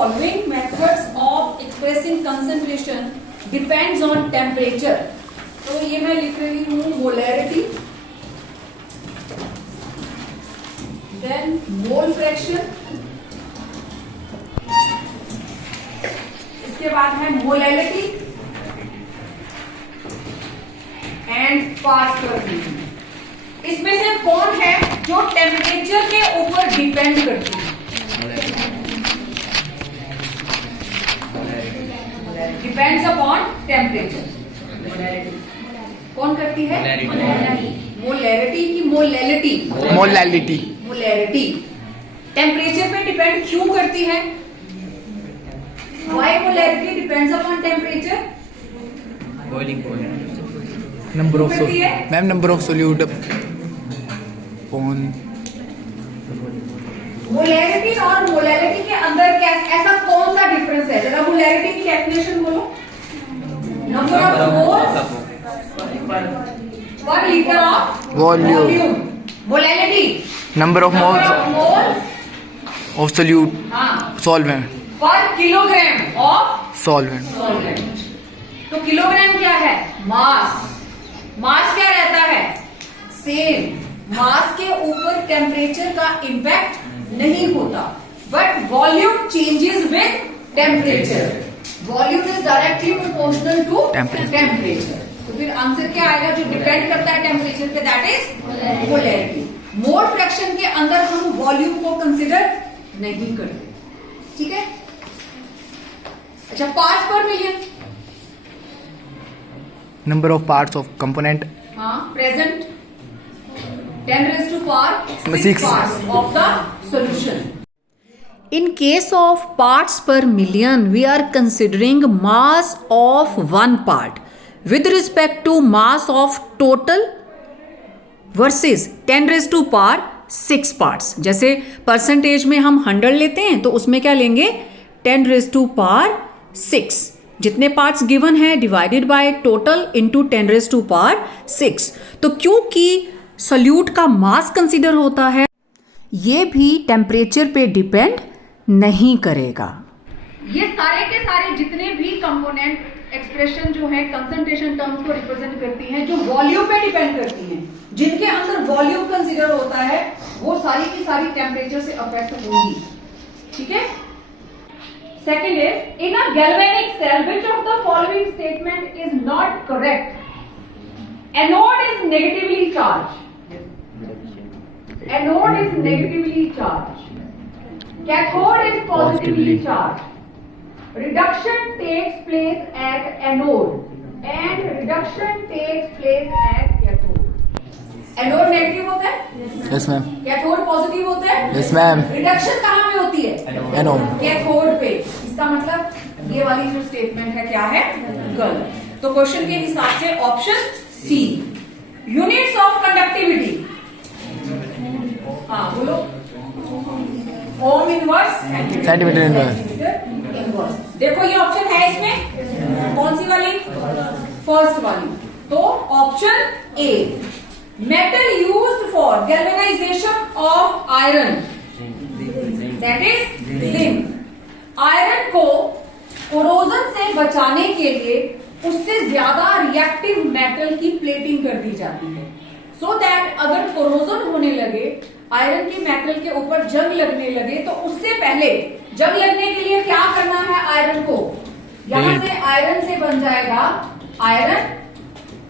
following methods of expressing concentration depends on temperature. तो ये मैं लिख रही हूँ molarity, then mole fraction, इसके बाद है molality एंड पार्ट्स पर मिलियन. इसमें से कौन है जो टेम्परेचर के ऊपर डिपेंड करती है? Depends upon temperature. कौन करती है? मोलैरिटी की मोलैलिटी? मोलैरिटी. टेम्परेचर पे डिपेंड क्यों करती है? Why molarity depends upon temperature? Boiling point. Number of ma'am number of solute कौन. मोलैरिटी और मोलैलिटी के अंदर क्या ऐसा कौन सा डिफरेंस है? जरा मोलैरिटी की डेफिनेशन बोलो. Number of moles per litre of volume. Molality number of moles of solute solvent पर किलोग्राम ऑफ सॉल्वेंट. तो किलोग्राम क्या है? मास. मास क्या रहता है? सेम. मास के ऊपर टेम्परेचर का इंपैक्ट नहीं होता, but volume changes with temperature. Volume is directly proportional to temperature. तो फिर आंसर क्या आएगा जो डिपेंड करता है टेम्परेचर पे? That is molarity. Mole fraction के अंदर हम वॉल्यूम को कंसिडर नहीं करते. ठीक है. अच्छा, पार्ट्स पर million. Number of parts of component. हाँ, present 10 raised to power 6 6 parts of the solution. In case of parts per million, we are considering mass of one part with respect to mass of total versus 10 raised to power 6 parts. जैसे percentage में हम 100 लेते हैं तो उसमें क्या लेंगे? 10 raised to power 6. जितने पार्ट्स गिवन है divided by total into 10 raised to power 6. तो क्योंकि सॉल्यूट का मास कंसीडर होता है, ये भी टेम्परेचर पे डिपेंड नहीं करेगा. ये सारे के सारे जितने भी कंपोनेंट एक्सप्रेशन जो है कंसंट्रेशन टर्म्स को रिप्रेजेंट करती हैं, जो वॉल्यूम पे डिपेंड करती हैं, जिनके अंदर वॉल्यूम कंसीडर होता है, वो सारी की सारी टेम्परेचर से अफेक्ट होंगी. ठीक है. Second is, in a galvanic cell, which of the following statement is not correct? Anode is negatively charged. Anode is negatively charged. Cathode is positively charged. Reduction takes place at anode, and reduction takes place at cathode. Anode negative होता है? Yes ma'am. Cathode positive होता है? Yes ma'am. Reduction कहाँ पे होती है? Anode. Cathode पे. इसका मतलब ये वाली जो स्टेटमेंट है क्या है? गलत. तो क्वेश्चन के हिसाब से option C. Units of conductivity. हाँ बोलो. Ohm inverse centimetre inverse. देखो ये ऑप्शन है इसमें. कौन सी वाली? फर्स्ट वाली. तो option A. Metal used for galvanization of iron, that is zinc. Iron को कोरोजन से बचाने के लिए उससे ज्यादा रिएक्टिव मेटल की प्लेटिंग कर दी जाती है, सो दैट अगर कोरोजन होने लगे, आयरन के मेटल के ऊपर जंग लगने लगे, तो उससे पहले जंग लगने के लिए क्या करना है? आयरन को यहां से आयरन से बन जाएगा आयरन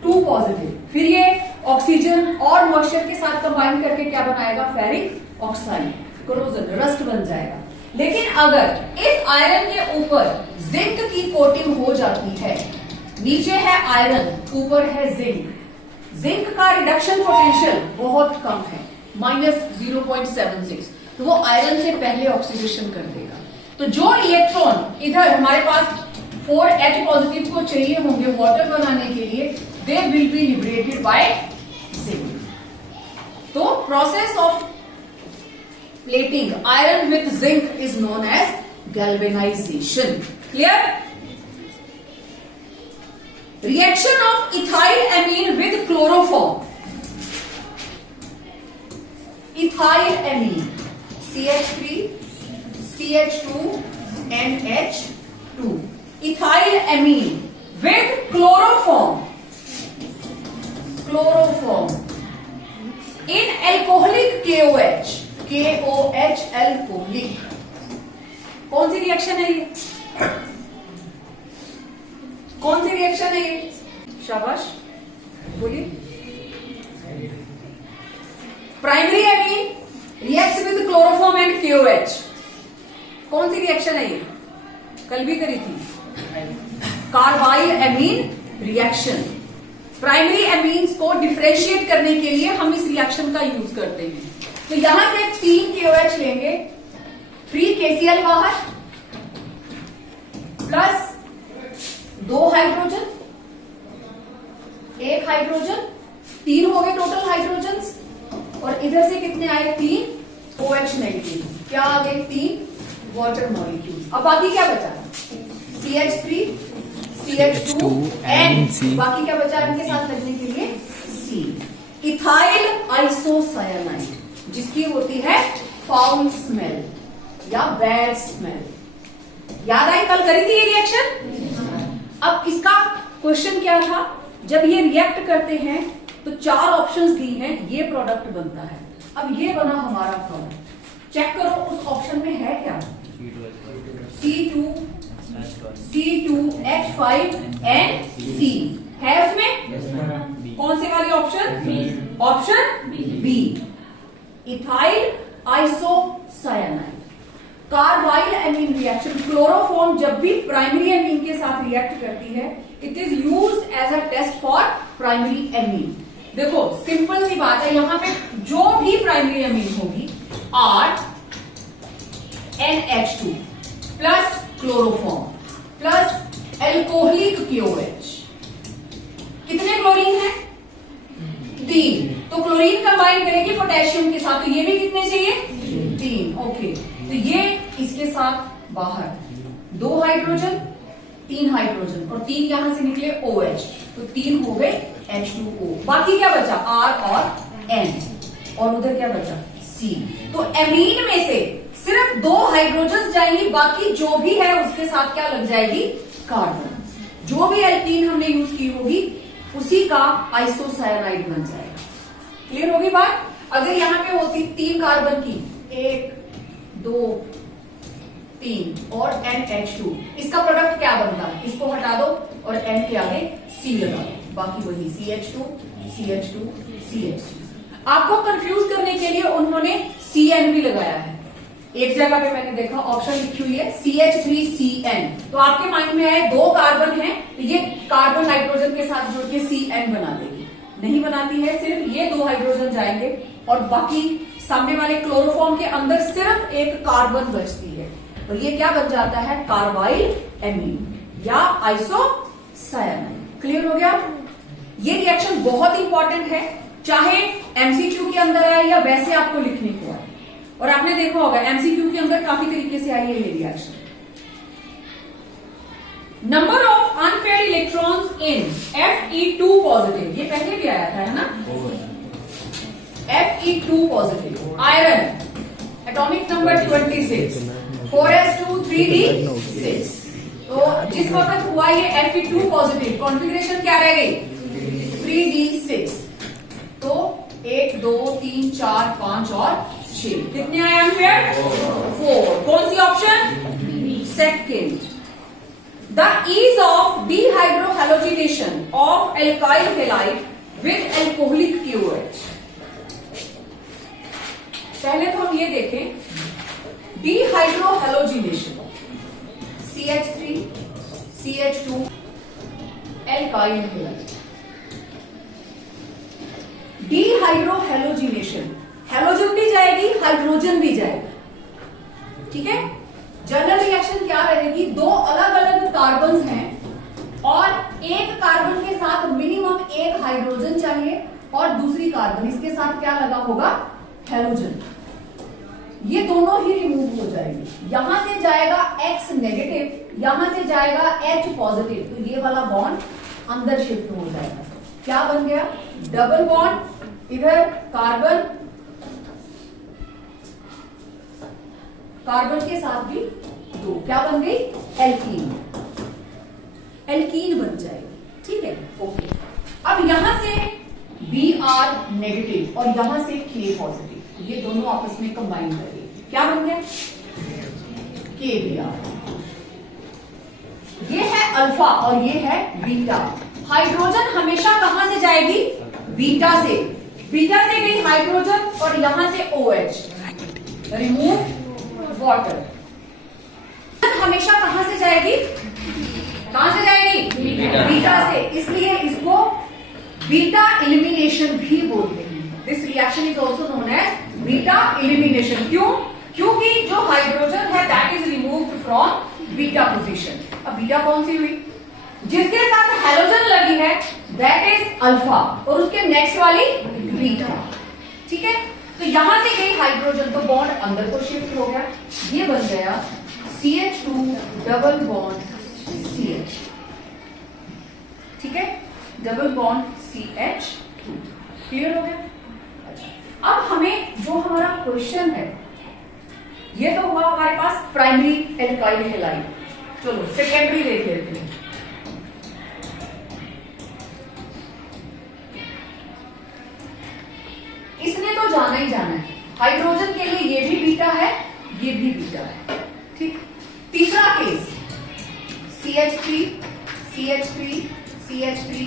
2 पॉजिटिव. फिर ये ऑक्सीजन और मॉइस्चर के साथ कंबाइन करके क्या बनाएगा? Ferric oxide. कोरोजन रस्ट बन जाएगा. लेकिन अगर इस आयरन के ऊपर जिंक की कोटिंग हो जाती है, नीचे है आयरन, ऊपर है जिंक, जिंक का रिडक्शन पोटेंशियल बहुत कम है, -0.76, तो वो आयरन से पहले ऑक्सीडेशन कर देगा. तो जो इलेक्ट्रॉन इधर हमारे पास 4H पॉजिटिव को चाहिए होंगे वाटर बनाने के लिए, they will be liberated by zinc. तो process of plating iron with zinc is known as galvanization. Clear? Reaction of ethyl amine with chloroform. Ethyl amine, CH3, CH2, NH2. Ethyl amine with chloroform. In alcoholic KOH. KOH alcoholic. कौन सी reaction है ये? कौन सी reaction है ये? शाबाश, बोलिए। Primary amine reacts with chloroform and KOH. कौन सी रिएक्शन है ये? कल भी करी थी, carbyl amine reaction. Primary amines को डिफरेंशिएट करने के लिए हम इस रिएक्शन का यूज करते हैं। तो यहां से 3 KOH लेंगे, 3 KCl बाहर, प्लस 2 हाइड्रोजन, 1 हाइड्रोजन, 3 हो गए टोटल हाइड्रोजन्स, और इधर से कितने आए? 3 OH नेगेटिव। क्या आ गए? 3 वाटर मॉलिक्यूल। अब बाकी क्या बचा? CH3, CH2 and C। बाकी क्या बचा इनके साथ लगने के लिए? C। इथाइल आइसोसायानाइड, जिसकी होती है फाउल स्मेल या बैड स्मेल। याद आई? कल करी थी ये रिएक्शन। अब इसका क्वेश्चन क्या था? जब ये रिएक्ट करते हैं तो 4 ऑप्शंस दी हैं, ये प्रोडक्ट बनता है। अब ये बना हमारा प्रोडक्ट। चेक करो उस ऑप्शन में है क्या? C2H5NC है उसमें? कौन से वाली option? Option B, ethyl isocyanide. Carbylamine reaction, chloroform जब भी प्राइमरी एमीन के साथ रिएक्ट करती है, it is used as a test for primary amine. देखो सिंपल सी बात है, यहां पे जो भी प्राइमरी एमीन होगी, R NH2 plus chloroform plus alcoholic KOH। कितने क्लोरीन है? 3। तो क्लोरीन कंबाइन करेंगे पोटेशियम के साथ, तो ये भी कितने चाहिए? 3। ओके, तो ये इसके साथ बाहर 2 हाइड्रोजन, 3 हाइड्रोजन, और 3 यहां से निकले OH, तो 3 हो गए H2O। बाकी क्या बचा? R और N, और उधर क्या बचा? C। तो एमीन में से सिर्फ 2 हाइड्रोजन जाएंगी, बाकी जो भी है उसके साथ क्या लग जाएगी? कार्बन। जो भी एल्कीन हमने यूज की होगी उसी का आइसोसायानाइड बन जाएगा। क्लियर होगी बात? अगर यहां पे होती 3 कार्बन की, 1 2 3 और NH2, इसका प्रोडक्ट क्या बनता? इसको हटा दो और N के आगे C लगा दो, बाकी वही CH2 CH2 CH2। आपको कंफ्यूज करने के लिए उन्होंने CN भी लगाया है। एक जगह पे मैंने देखा ऑप्शन लिखी हुई है CH3CN, तो आपके माइंड में आए 2 कार्बन है, तो ये कार्बन नाइट्रोजन के साथ जुड़ के CN बना देगी। नहीं बनाती है, सिर्फ ये 2 हाइड्रोजन जाएंगे और बाकी सामने वाले क्लोरोफॉर्म के अंदर सिर्फ एक कार्बन बचती है, और ये क्या बन जाता है? कार्बाइल एमीन या आइसोसायानाइड। क्लियर हो गया? ये रिएक्शन बहुत इंपॉर्टेंट है, चाहे MCQ के अंदर आए या वैसे आपको लिखने को आए। और आपने देखा होगा MCQ के अंदर काफी तरीके से आई है ये reaction. Number of unpaired electrons in Fe2 positive, ये पहले भी आया था, है ना? Fe2 positive iron, atomic number 26, 4s2 3d6। तो जिस वक्त हुआ ये Fe2 पॉजिटिव, कॉन्फ़िगरेशन क्या रह गई? 3d6। तो 1 2 3 4 5 और 6, कितने आए एम्पियर? 4। कौन सी option? Second. The ease of dehydrohalogenation of alkyl halide with alcoholic KOH। पहले तो हम ये देखें dehydrohalogenation, CH3 CH2 alkyl halide. Dehydrohalogenation, halogen भी जाएगी, हाइड्रोजन भी जाएगा, ठीक है? जनरल रिएक्शन क्या रहेगी? 2 अलग अलग कार्बन हैं और एक कार्बन के साथ मिनिमम 1 हाइड्रोजन चाहिए, और दूसरी कार्बन इसके साथ क्या लगा होगा? हैलोजन। ये दोनों ही रिमूव हो जाएंगे। यहां से जाएगा X नेगेटिव, यहां से जाएगा H पॉजिटिव, तो ये वाला बॉन्ड अंदर शिफ्ट हो जाएगा। क्या बन गया? डबल बॉन्ड, इधर कार्बन कार्बन के साथ भी 2, क्या बन गई? एल्कीन। एल्कीन बन जाएगी, ठीक है, ओके। अब यहां से Br नेगेटिव और यहां से K पॉजिटिव, ये दोनों आपस में कंबाइन करेंगे, क्या बन गया? KBr। ये है अल्फा और ये है बीटा। हाइड्रोजन हमेशा कहां से जाएगी? बीटा से। बीटा से गई हाइड्रोजन और यहां से OH, रिमूव वाटर। हमेशा कहां से जाएगी? कहां से जाएगी? बीटा से, इसलिए इसको बीटा एलिमिनेशन भी बोलते हैं। This reaction is also known as beta elimination. क्यों? क्योंकि जो हाइड्रोजन है that is removed from beta position. अब बीटा कौन सी हुई? जिसके साथ हैलोजन लगी है दैट इज अल्फा और उसके नेक्स्ट वाली बीटा, ठीक है। तो यहां से गई हाइड्रोजन तो बॉन्ड अंदर को शिफ्ट हो गया, ये बन गया CH2 डबल बॉन्ड CH, ठीक है, डबल बॉन्ड CH2। क्लियर हो गया? अच्छा, अब हमें जो हमारा क्वेश्चन है ये तो हुआ हमारे पास प्राइमरी एल्काइल हैलाइड। चलो सेकेंडरी देख लेते हैं। इसने तो जाना ही जाना है, हाइड्रोजन के लिए ये भी बीटा है, ये भी बीटा है, ठीक। तीसरा case CH3 CH3 CH3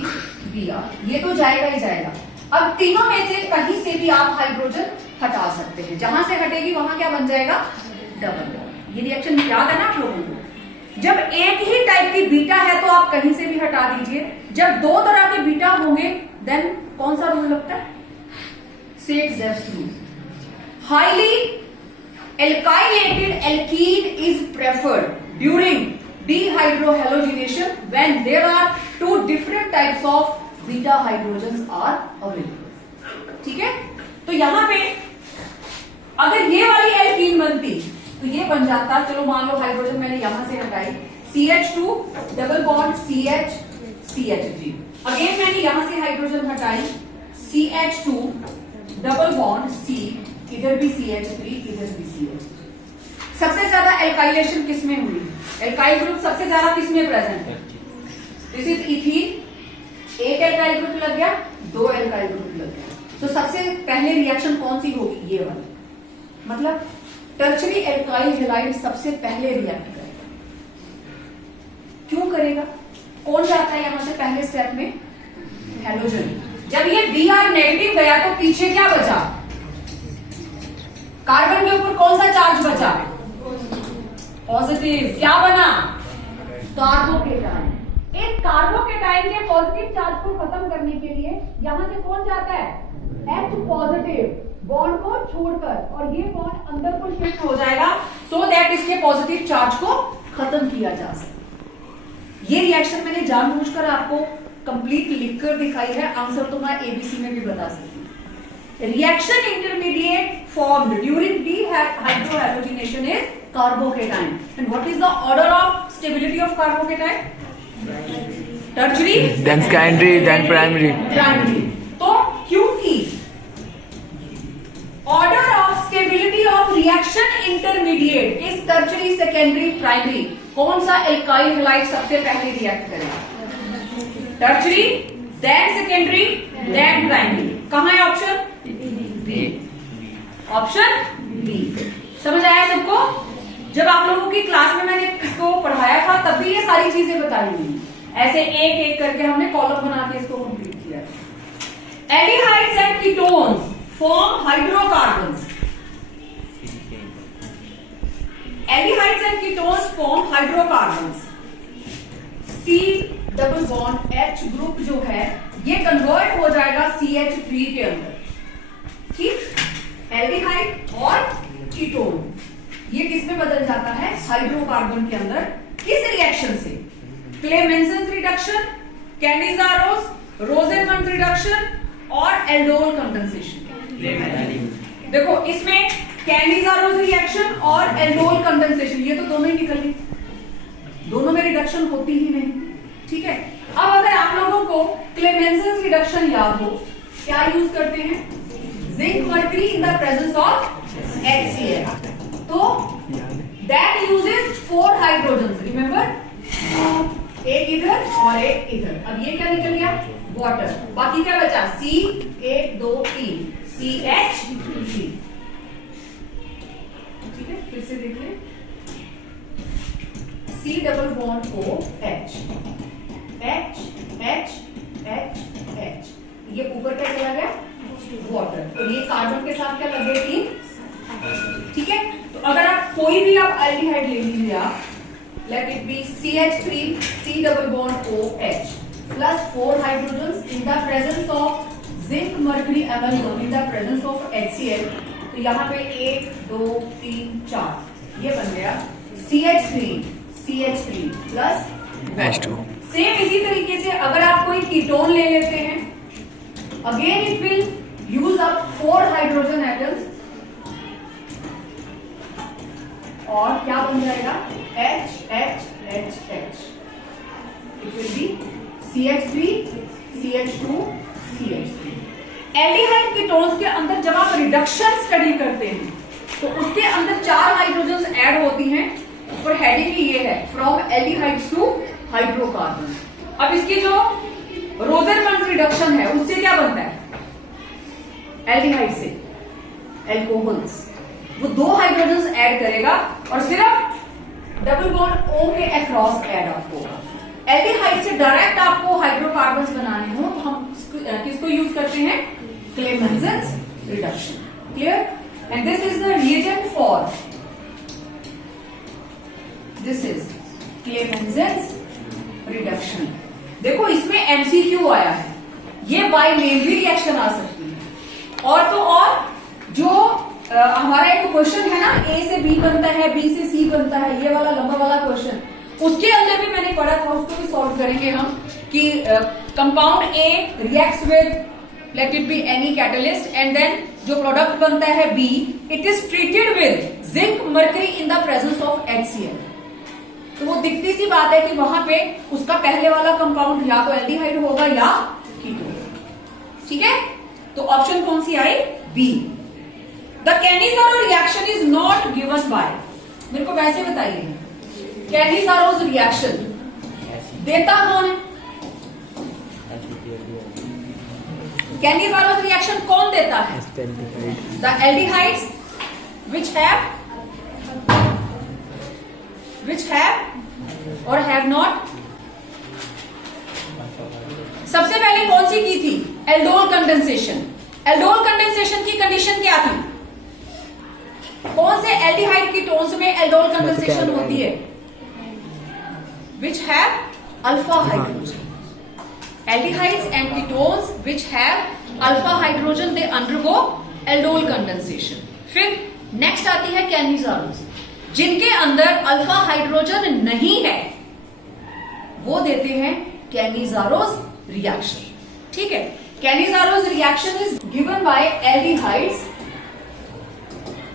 Br, ये तो जाएगा ही जाएगा। अब तीनों में से कहीं से भी आप हाइड्रोजन हटा सकते हैं, जहां से हटेगी वहां क्या बन जाएगा? Double bond. ये रिएक्शन याद है ना आप लोगों को? जब एक ही टाइप की बीटा है तो आप कहीं से भी हटा दीजिए, जब दो तरह के बीटा होंगे देन कौन सा रूल लगता है? Zepf's rule. Highly alkylated alkene is preferred during dehydrohalogenation when there are two different types of beta hydrogens are available. ठीक है, तो यहां पे अगर ये वाली एल्कीन बनती तो ये बन जाता, चलो मान लो हाइड्रोजन मैंने यहां से हटाई, CH2 double bond CH CH3। Again मैंने यहां से हाइड्रोजन हटाई, CH2 डबल बॉन्ड C, इधर भी CH3 इधर भी CH3। सबसे ज्यादा एल्काइलेशन किसमें हुई? एल्काइल ग्रुप सबसे ज्यादा किसमें प्रेजेंट है? This is ethene. एक एल्काइल ग्रुप लग गया, दो एल्काइल ग्रुप लग गया, तो सबसे पहले रिएक्शन कौन सी होगी? ये वाली, मतलब टर्शरी एल्काइल हैलाइड सबसे पहले रिएक्ट करेगा। क्यों करेगा? कौन जाता है यहां से पहले स्टेप में? हैलोजन। जब ये Br नेगेटिव गया तो पीछे क्या बचा? कार्बन के ऊपर कौन सा चार्ज बचा? पॉजिटिव। क्या बना? कार्बोकेटाइन। इस कार्बोकेटाइन के पॉजिटिव चार्ज को खत्म करने के लिए यहां से कौन जाता है? H पॉजिटिव बॉन्ड को छोड़कर, और ये बॉन्ड अंदर को शिफ्ट हो जाएगा सो दैट इसके पॉजिटिव चार्ज को खत्म किया जा सके। ये रिएक्शन मैंने जानबूझकर आपको कंप्लीट लिखकर दिखाई है, आंसर तो मैं ABC में भी बता सकती हूँ। Reaction intermediate formed during dehydrohalogenation is carbocation. And what is the order of stability of carbocation? Tertiary, then secondary, then primary. Primary. तो क्योंकि order of stability of reaction intermediate is tertiary, secondary, primary, कौन सा alkyl halide सबसे पहले react करेगा? Tertiary, then secondary, then primary. कहां है option? B. Option B. समझ आया सबको? जब आप लोगों की क्लास में मैंने इसको पढ़ाया था तब भी ये सारी चीजें बताई हुई, ऐसे एक एक करके हमने कॉलम बना के इसको कंप्लीट किया। Aldehydes and ketones form hydrocarbons. Aldehydes and ketones form hydrocarbons. C double bond H group जो है ये कन्वर्ट हो जाएगा CH3 के अंदर, ठीक। एल्डिहाइड और कीटोन ये किस में बदल जाता है? हाइड्रोकार्बन के अंदर। किस रिएक्शन से? क्लेमेंसन रिडक्शन, कैंडिजारोस, रोजेनमंड रिडक्शन और एल्डोल कंडेंसेशन। देखो इसमें कैंडिजारोस रिएक्शन और एल्डोल कंडेंसेशन, ये तो दोनों ही निकल गई, दोनों में रिडक्शन होती ही नहीं, ठीक है। अब अगर आप लोगों को क्लेमेंसन रिडक्शन याद हो, क्या यूज करते हैं? Zinc mercury in the presence of HCl। तो तो दैट यूजेस 4 हाइड्रोजन, रिमेंबर, एक इधर और एक इधर। अब ये क्या निकल गया, वाटर। बाकी क्या बचा, C 1 2 3 CH3। ठीक है, फिर से देखिए, C double bond O H H H H H, ये ऊपर क्या चला गया, वाटर। और ये कार्बन के साथ क्या लग गई थी, ठीक है। तो अगर आप कोई भी आप एल्डिहाइड ले लीजिए, आप let it be CH3 C double bond OH plus 4 hydrogens in the presence of zinc mercury amalgam in the presence of HCl। तो यहाँ पे 1 2 3 4 ये बन गया CH3 plus H2। सेम इसी तरीके से अगर आप कोई कीटोन ले लेते हैं, again it will use up 4 hydrogen atoms और क्या बन जाएगा, H H H H। It will be CH3 CH2 CH3। Aldehyde ketones के अंदर जब आप रिडक्शन स्टडी करते हैं तो उसके अंदर 4 हाइड्रोजन्स ऐड होती हैं और हेडिंग ये है फ्रॉम एल्डिहाइड्स टू हाइड्रोकार्बन। अब इसकी जो रोजरमंड रिडक्शन है उससे क्या बनता है, एल्डिहाइड से एल्कोहल्स, वो 2 हाइड्रोजन्स ऐड करेगा और सिर्फ डबल बॉन्ड O के अक्रॉस ऐड अप होगा। एल्डिहाइड से डायरेक्ट आपको हाइड्रोकार्बन्स बनाने हो तो हम किसको यूज करते हैं, Clemmensen's reduction. Clear? And this is the reagent for, this is Clemmensen's reduction. देखो इसमें MCQ आया है, ये बाय नेम भी रिएक्शन आ सकती है। और तो और जो हमारा एक क्वेश्चन है ना, A से B बनता है, B से C बनता है, ये वाला लंबा वाला क्वेश्चन, उसके अंदर भी मैंने पढ़ा था, उसको भी सॉल्व करेंगे हम कि compound A reacts with let it be any catalyst and then जो प्रोडक्ट बनता है B, it is treated with zinc mercury in the presence of HCl। तो वो दिखती सी बात है कि वहां पे उसका पहले वाला कंपाउंड या तो एल्डिहाइड होगा या कीटोन। ठीक है, तो ऑप्शन कौन सी आई, B. The Cannizzaro reaction is not given by, मेरे को वैसे बताइए, कैनिज़ारोस रिएक्शन देता कौन है, कैनिज़ारोस रिएक्शन कौन देता है, the aldehydes which have or have not। सबसे पहले कौन सी की थी, एल्डोल कंडेंसेशन। एल्डोल कंडेंसेशन की कंडीशन क्या थी, कौन से एल्डिहाइड कीटोन्स में एल्डोल कंडेंसेशन होती है, which have alpha hydrogen. Aldehydes and ketones which have alpha hydrogen, they undergo aldol condensation. फिर नेक्स्ट आती है कैनिज़ारोस, जिनके अंदर अल्फा हाइड्रोजन नहीं है वो देते हैं कैनिज़ारोस रिएक्शन। ठीक है, Cannizzaro's reaction is given by aldehydes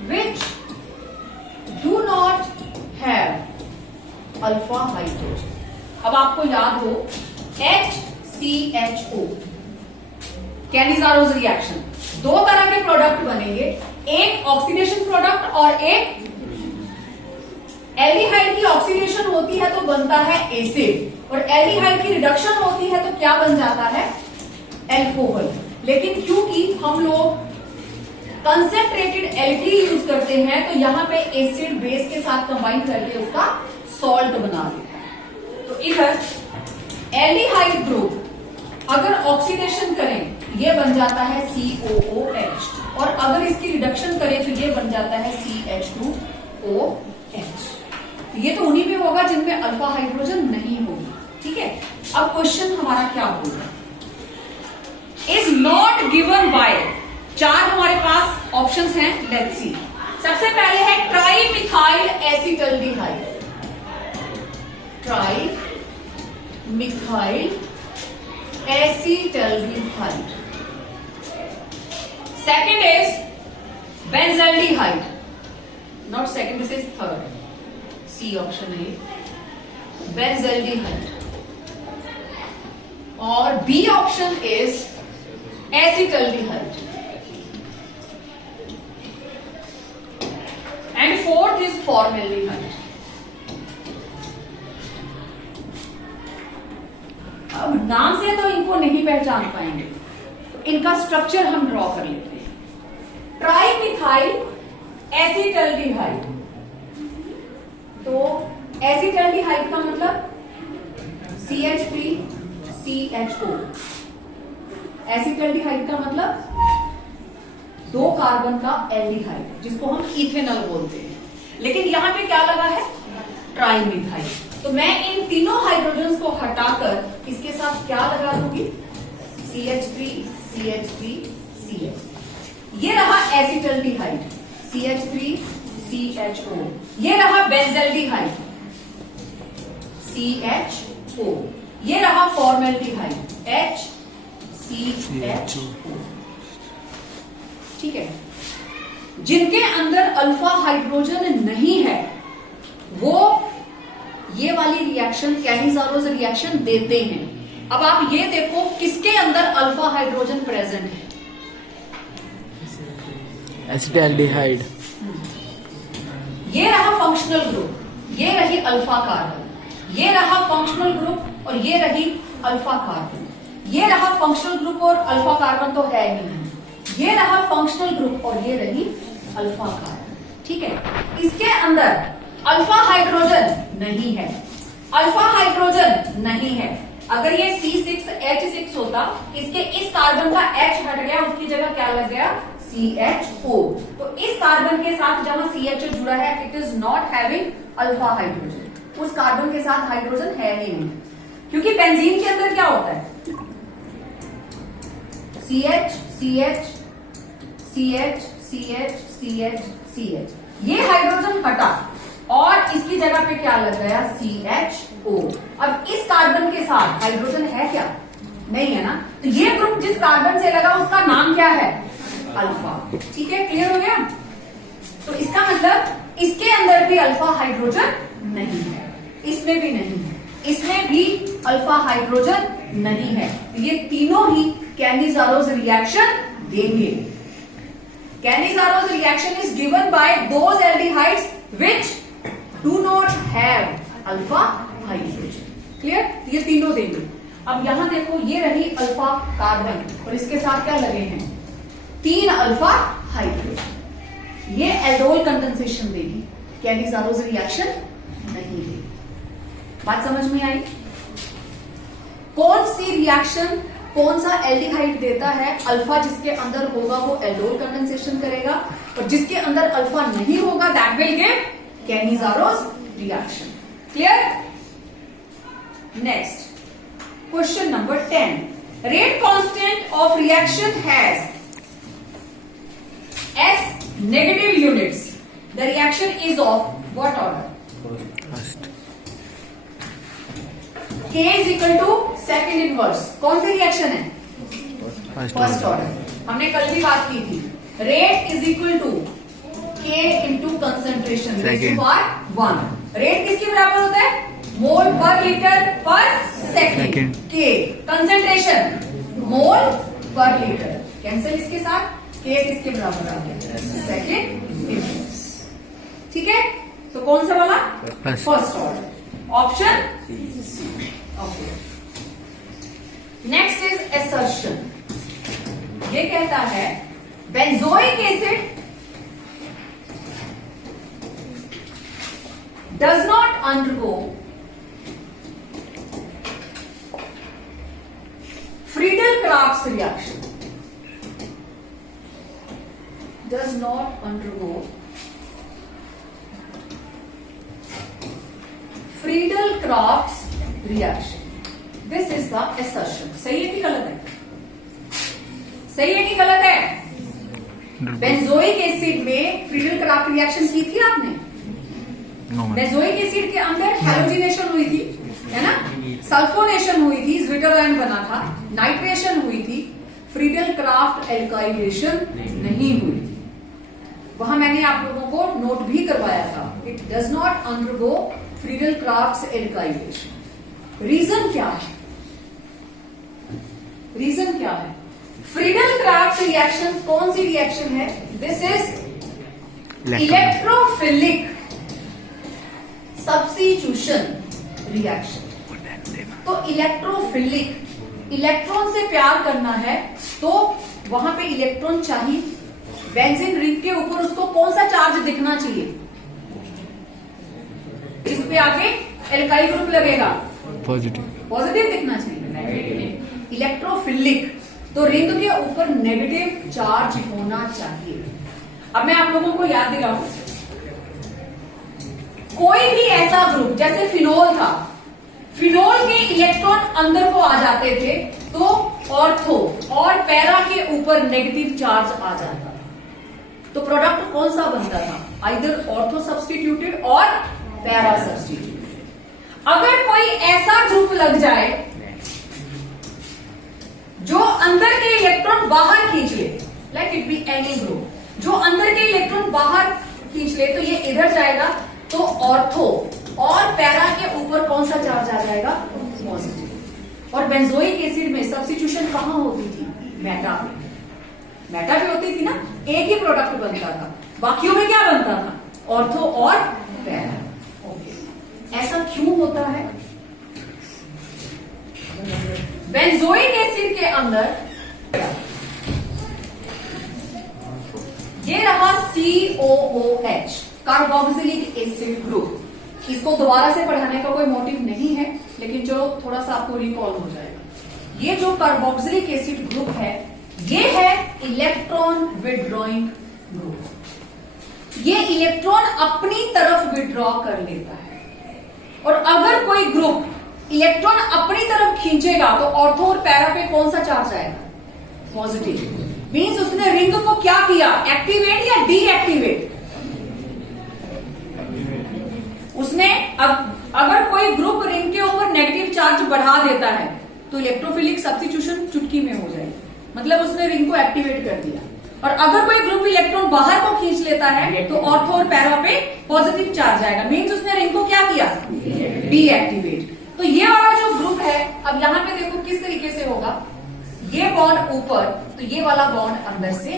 which do not have alpha hydrogen. अब आपको याद हो HCHO, कैनिज़ारोस रिएक्शन, 2 तरह के प्रोडक्ट बनेंगे, एक ऑक्सीडेशन प्रोडक्ट और एक एल्डिहाइड की ऑक्सीडेशन होती है तो बनता है एसिड, और एल्डिहाइड की रिडक्शन होती है तो क्या बन जाता है, एल्कोहल। लेकिन क्योंकि हम लोग कंसेंट्रेटेड एल्की यूज करते हैं तो यहां पे एसिड बेस के साथ कंबाइन करके उसका सॉल्ट बना देता है। तो इधर एल्डिहाइड ग्रुप अगर ऑक्सीडेशन करें ये बन जाता है COOH, और अगर इसकी रिडक्शन करें तो ये बन जाता है CH2OH। ये तो उन्हीं में होगा जिनमें अल्फा हाइड्रोजन नहीं होगी। ठीक है, अब क्वेश्चन हमारा क्या होगा, इज नॉट गिवन बाय, 4 हमारे पास ऑप्शंस हैं, लेट्स सी। सबसे पहले है trimethyl acetaldehyde, trimethyl acetaldehyde. Second is benzaldehyde, not second, this is third, C option है बेंजल्डिहाइड। और B option is acetaldehyde. And fourth formaldehyde. अब नाम से तो इनको नहीं पहचान पाएंगे, तो इनका स्ट्रक्चर हम ड्रॉ कर लेते हैं। Trimethyl acetaldehyde. तो एसिटल्डिहाइड का मतलब CH3CHO। एसिटल्डिहाइड का मतलब 2 कार्बन का एल्डिहाइड, जिसको हम इथेनॉल बोलते हैं। लेकिन यहां पे क्या लगा है? ट्राइमिथाइल। तो मैं इन तीनों हाइड्रोजन्स को हटाकर इसके साथ क्या लगा दूंगी? CH3 ये रहा एसिटल्डिहाइड CH3CHO। ये रहा बेंजल्डिहाइड CHO। ये रहा फॉर्मेल्डिहाइड HCHO। ठीक है। जिनके अंदर अल्फा हाइड्रोजन नहीं है वो ये वाली रिएक्शन कैनिजारोज रिएक्शन देते हैं। अब आप ये देखो किसके अंदर अल्फा हाइड्रोजन प्रेजेंट है? एसिटल्डिहाइड। ये रहा फंक्शनल ग्रुप, ये रही अल्फा कार्बन। ये रहा फंक्शनल ग्रुप और ये रही अल्फा कार्बन। ये रहा फंक्शनल ग्रुप और अल्फा कार्बन तो है ही नहीं। ये रहा फंक्शनल ग्रुप और ये रही अल्फा कार्बन। ठीक है। इसके अंदर अल्फा हाइड्रोजन नहीं है, अल्फा हाइड्रोजन नहीं है। अगर ये C6H6 होता, इसके इस कार्बन का H हट गया, उसकी जगह क्या लग गया? CHO। तो इस कार्बन के साथ जहां CHO जुड़ा है, it is not having alpha hydrogen. उस कार्बन के साथ हाइड्रोजन है ही नहीं, क्योंकि बेंजीन के अंदर क्या होता है? CH। ये हाइड्रोजन हटा और इसकी जगह पे क्या लग गया? CHO। अब इस कार्बन के साथ हाइड्रोजन है क्या? नहीं है ना। तो ये ग्रुप जिस कार्बन से लगा उसका नाम क्या है? अल्फा। ठीक है, क्लियर हो गया? तो इसका मतलब इसके अंदर भी अल्फा हाइड्रोजन नहीं है, इसमें भी नहीं है, इसमें भी अल्फा हाइड्रोजन नहीं है। तो ये तीनों ही कैनिजारोज रिएक्शन देंगे। Cannizzaro's reaction is given by those aldehydes which do not have alpha hydrogen. Clear? ये तीनों देंगे। अब यहां देखो, ये रही अल्फा कार्बन और इसके साथ क्या लगे हैं? 3 अल्फा हाइड्रोजन। ये एल्डोल कंडेंसेशन देगी, कैनिजारोज रिएक्शन नहीं देगी। बात समझ में आई? कौन सी रिएक्शन कौन सा एल्डिहाइड देता है? अल्फा जिसके अंदर होगा वो एल्डोल कंडेंसेशन करेगा, और जिसके अंदर अल्फा नहीं होगा that will give Cannizzaro's reaction. Clear? Next question number 10। Rate constant of reaction has S negative units. The reaction is of what order? First. K is equal to second inverse. कौन सी reaction है? First order. हमने कल भी बात की थी। Rate is equal to K into concentration by 1। Rate किसके बराबर होता है? मोल पर लीटर पर सेकेंड। K कंसेंट्रेशन मोल पर लीटर। कैंसिल इसके साथ, K किसके बराबर आ गया? Second inverse. ठीक है, तो कौन सा वाला? First order, option. Okay, next is assertion. ये कहता है benzoic acid does not undergo Friedel-Crafts reaction. Does not undergo Friedel-Crafts reaction. This is the assertion. सही है कि गलत है? सही है कि गलत है? बेंजोइक एसिड में फ्रीडल-क्राफ्ट रिएक्शन की थी आपने? बेंजोइक एसिड के अंदर हैलोजिनेशन हुई थी, है ना? सल्फोनेशन हुई थी, ज्विटर आयन बना था, नाइट्रेशन हुई थी, फ्रीडल-क्राफ्ट एल्काइलेशन नहीं हुई थी। वहां मैंने आप लोगों को नोट भी करवाया था, it does not undergo Friedel Crafts alkylation. Reason क्या है? रीजन क्या है? फ्रीडल-क्राफ्ट रिएक्शन कौन सी रिएक्शन है? This is electrophilic substitution reaction. तो इलेक्ट्रोफिलिक, इलेक्ट्रॉन से प्यार करना है तो वहां पे इलेक्ट्रॉन चाहिए। बेंजीन रिंग के ऊपर उसको कौन सा चार्ज दिखना चाहिए? इस पे आके एल्काइल ग्रुप लगेगा, पॉजिटिव। पॉजिटिव दिखना चाहिए। इलेक्ट्रोफिलिक तो रिंग के ऊपर नेगेटिव चार्ज होना चाहिए। अब मैं आप लोगों को याद दिलाऊं, कोई भी ऐसा ग्रुप जैसे फिनोल था, फिनोल के इलेक्ट्रॉन अंदर को आ जाते थे तो ऑर्थो और पैरा के ऊपर नेगेटिव चार्ज आ जाता था। तो प्रोडक्ट कौन सा बनता था? आइदर ऑर्थो सब्स्टिट्यूटेड और पैरा सब्स्टिट्यूटेड। अगर कोई ऐसा ग्रुप लग जाए जो अंदर के इलेक्ट्रॉन बाहर खींच ले, late it be any group, जो अंदर के इलेक्ट्रॉन बाहर खींच ले, तो ये इधर जाएगा तो ऑर्थो और पैरा के ऊपर कौन सा चार्ज आ जाएगा? पॉजिटिव। और बेंजोइक एसिड में सब्स्टिट्यूशन कहां होती थी? मेटा में। मेटा भी होती थी ना, एक ही प्रोडक्ट बनता था। बाकियों में क्या बनता था? ऑर्थो और पैरा। ओके, ऐसा क्यों होता है? बेंजोइक एसिड के अंदर ये रहा COOH, कार्बोक्सिलिक एसिड ग्रुप। इसको दोबारा से पढ़ाने का कोई मोटिव नहीं है, लेकिन जो थोड़ा सा आपको रिकॉल हो जाएगा। ये जो कार्बोक्सिलिक एसिड ग्रुप है, ये है इलेक्ट्रॉन विड्रॉइंग ग्रुप। ये इलेक्ट्रॉन अपनी तरफ विड्रॉ कर लेता है। और अगर कोई ग्रुप इलेक्ट्रॉन अपनी तरफ खींचेगा तो ऑर्थो और पैरा पे कौन सा चार्ज आएगा? पॉजिटिव। मींस उसने रिंग को क्या किया? एक्टिवेट या डीएक्टिवेट? उसने अगर कोई ग्रुप रिंग के ऊपर नेगेटिव चार्ज बढ़ा देता है तो इलेक्ट्रोफिलिक सब्स्टिट्यूशन चुटकी में हो जाएगी, मतलब उसने रिंग को एक्टिवेट कर दिया। और अगर कोई ग्रुप इलेक्ट्रॉन बाहर को खींच लेता है तो ऑर्थो और पैरा पे पॉजिटिव चार्ज आएगा, मींस उसने रिंग को क्या किया? डीएक्टिवेट। तो ये वाला जो ग्रुप है, अब यहां पे देखो किस तरीके से होगा। ये बॉन्ड ऊपर तो ये वाला बॉन्ड अंदर से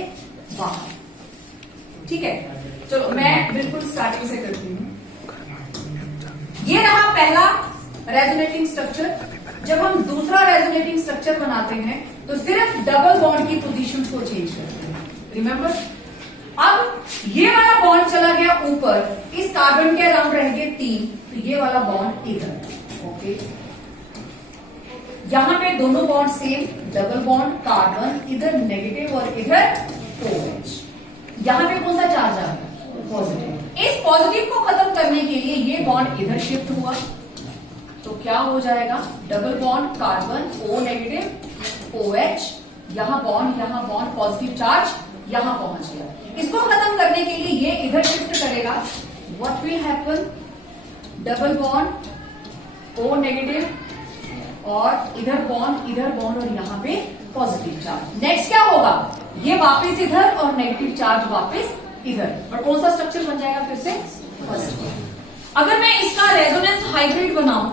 बाहर। ठीक है, चलो मैं बिल्कुल स्टार्टिंग से करती हूं। ये रहा पहला रेजोनेटिंग स्ट्रक्चर। जब हम दूसरा रेजोनेटिंग स्ट्रक्चर बनाते हैं तो सिर्फ डबल बॉन्ड की पोजीशन को चेंज करते हैं, रिमेंबर। अब ये वाला बॉन्ड चला गया ऊपर, इस कार्बन के अराउंड रह गए 3, तो ये वाला बॉन्ड इधर। ओके, यहां पे दोनों bond same, double bond carbon, इधर नेगेटिव और इधर OH। यहां पे कौन सा चार्ज आ गया? पॉजिटिव। इस पॉजिटिव को खत्म करने के लिए ये बॉन्ड इधर शिफ्ट हुआ तो क्या हो जाएगा? Double bond carbon, O negative OH, यहां बॉन्ड पॉजिटिव चार्ज यहां पहुंच गया। इसको खत्म करने के लिए ये इधर शिफ्ट करेगा। What will happen? Double bond O negative और इधर बॉन्ड और यहां पे पॉजिटिव चार्ज। नेक्स्ट क्या होगा? ये वापस इधर और नेगेटिव चार्ज वापस इधर, और कौन सा स्ट्रक्चर बन जाएगा फिर से? फर्स्ट। अगर मैं इसका रेजोनेंस हाइब्रिड बनाऊं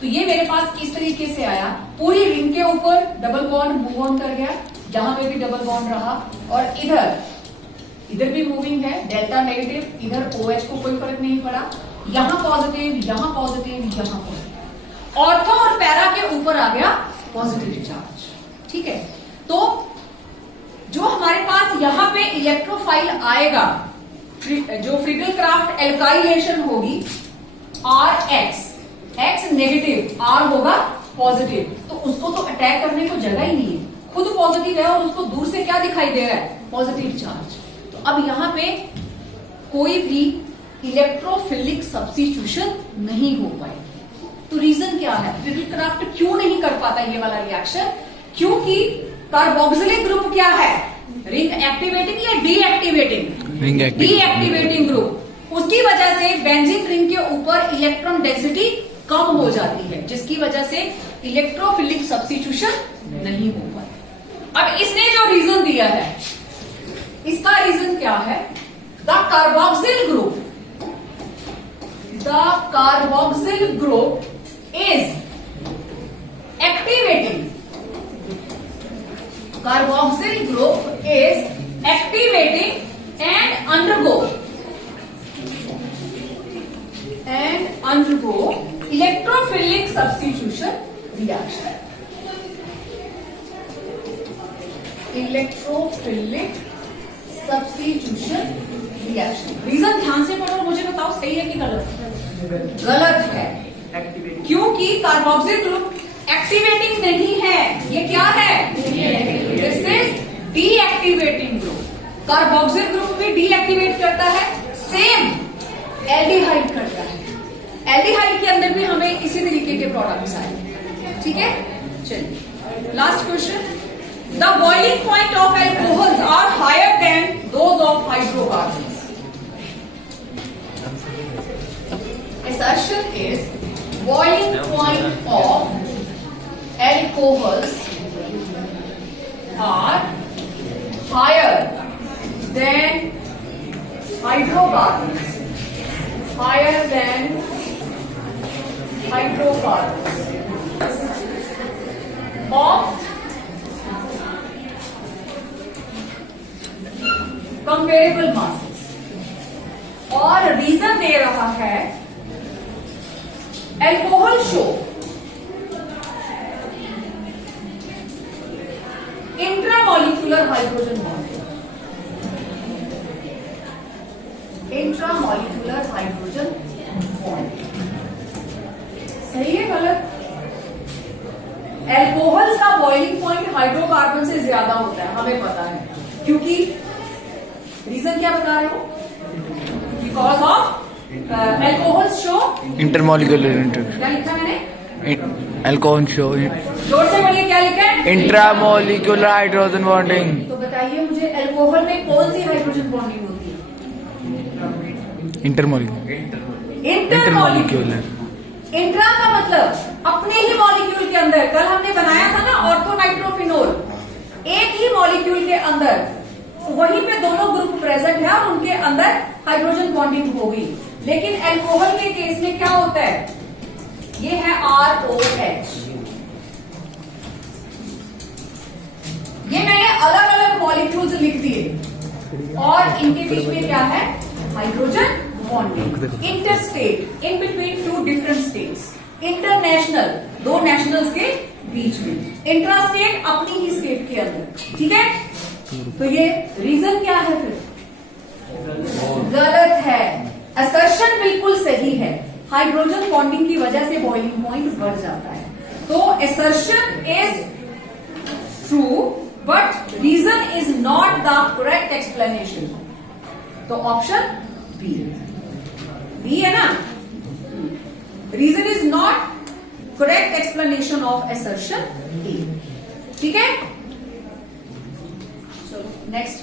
तो ये मेरे पास इस तरीके से आया, पूरी रिंग के ऊपर डबल बॉन्ड मूव ऑन कर गया, यहां पे भी डबल बॉन्ड रहा, और इधर भी मूविंग है, डेल्टा नेगेटिव, इधर OH को कोई फर्क नहीं पड़ा, यहां पॉजिटिव, यहां पॉजिटिव, यहां पॉजिटिव। ऑर्थो और पैरा के ऊपर आ गया पॉजिटिव चार्ज। ठीक है, तो जो हमारे पास यहां पे इलेक्ट्रोफाइल आएगा, जो फ्रिगल-क्राफ्ट एल्काइलेशन होगी, X नेगेटिव, R होगा पॉजिटिव, तो उसको तो अटैक करने को जगह ही नहीं है, खुद पॉजिटिव है और उसको दूर से क्या दिखाई दे रहा है? Positive charge. तो अब यहां पे कोई भी इलेक्ट्रोफिलिक सब्स्टिट्यूशन नहीं हो पाएगी। तो रीजन क्या है? फ्रिगल-क्राफ्ट क्यों नहीं कर पाता ये वाला रिएक्शन? क्योंकि कार्बोक्सिलिक ग्रुप क्या है? रिंग एक्टिवेटिंग या डीएक्टिवेटिंग? Deactivating group. उसकी वजह से बेंजीन रिंग के ऊपर इलेक्ट्रॉन डेंसिटी कम हो जाती है, जिसकी वजह से इलेक्ट्रोफिलिक सब्स्टिट्यूशन नहीं हो पाता। अब इसने जो रीजन दिया है, इसका रीजन क्या है? The carboxyl group is activating, carboxyl group is activating and undergo electrophilic substitution reaction. Electrophilic substitution reaction. Reason ध्यान से पढ़ो और मुझे बताओ सही है कि गलत? गलत है, क्योंकि कार्बोक्सिल ग्रुप एक्टिवेटिंग नहीं है। ये क्या है? This is deactivating group. Carboxyl group भी डीएक्टिवेट करता है, सेम एल्डिहाइड करता है। एल्डिहाइड के अंदर भी हमें इसी तरीके के प्रोडक्ट्स आए। ठीक है, चलिए last question. The boiling point of alcohols are higher than those of hydrocarbons. Assertion is boiling point of alcohols are higher than hydrocarbons. Higher than hydrocarbons of comparable masses. और रीजन दे रहा है alcohol show intramolecular hydrogen bonding. Intramolecular hydrogen bonding. सही है गलत? Alcohol का boiling point hydrocarbon से ज्यादा होता है, हमें पता है, क्योंकि रीजन क्या बता रहे हो? Because of alcohol show intermolecular क्या लिखा मैंने? एल्कोहल शो जोर से बोलिए, क्या लिखा है? Intramolecular hydrogen bonding. तो बताइए मुझे, एल्कोहल में कौन सी हाइड्रोजन बॉन्डिंग होती है? इंटरमॉलिक्यूलर। इंट्रा का मतलब अपने ही मॉलिक्यूल के अंदर। कल हमने बनाया था ना ऑर्थोनाइट्रोफिनोल, एक ही मॉलिक्यूल के अंदर वहीं पे दोनों ग्रुप प्रेजेंट है और उनके अंदर हाइड्रोजन बॉन्डिंग हो गई। लेकिन एल्कोहल के केस में क्या होता है? ये है ROH। ये मैंने अलग अलग मॉलिक्यूल्स लिख दिए और इनके बीच में क्या है? Hydrogen bonding. Interstate, in between two different states. International, दो नेशनल्स के बीच में। इंट्रास्टेट, अपनी ही स्टेट के अंदर। ठीक है, तो ये रीजन क्या है फिर? गलत है। असर्शन बिल्कुल सही है, हाइड्रोजन बॉन्डिंग की वजह से बॉइलिंग पॉइंट बढ़ जाता है। तो assertion is true but reason is not the correct explanation. तो ऑप्शन बी है ना? Reason is not correct explanation of assertion. ठीक है, चलो नेक्स्ट।